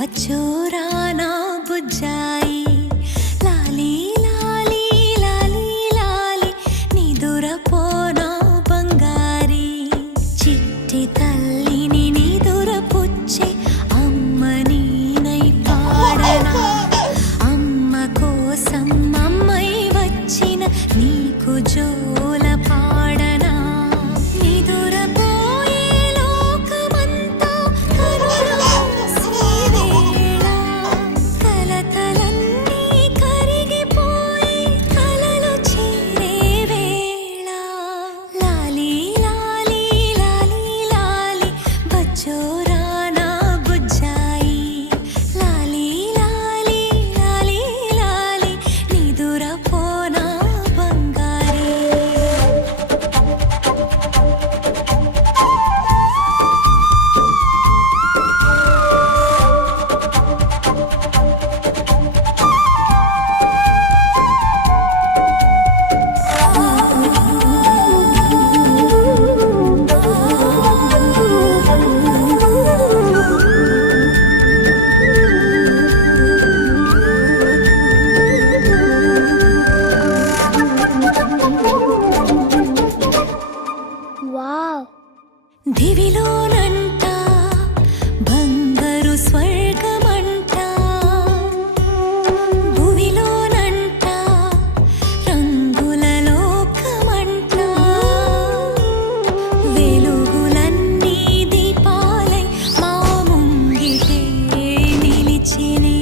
बच्चोराना बुज्जाई लाली लाली लाली लाली निदुरपोना बंगारी चिट्टी तल्लिनी निदुरपुच्चे अम्मनी नై పాడనా అమ్మ కోసం అమ్మై వచ్చిన నీకు జోల పాడనా నిదురపోయే లోకమంతా కలతలన్నీ కరిగిపోయి కలలు చేరే వేళ లాలి లాలి లాలి లాలి బచ్చోరానా బుజ్జాయి లాలి లాలి లాలి లాలి నిదురపోనా బంగారీ వావ్ దివిలోనంట బంగారు స్వర్గమంట భువిలోనంట రంగుల లోకమంట వెలుగులన్నీ దీపాలై మా ముంగిటే నిలిచినే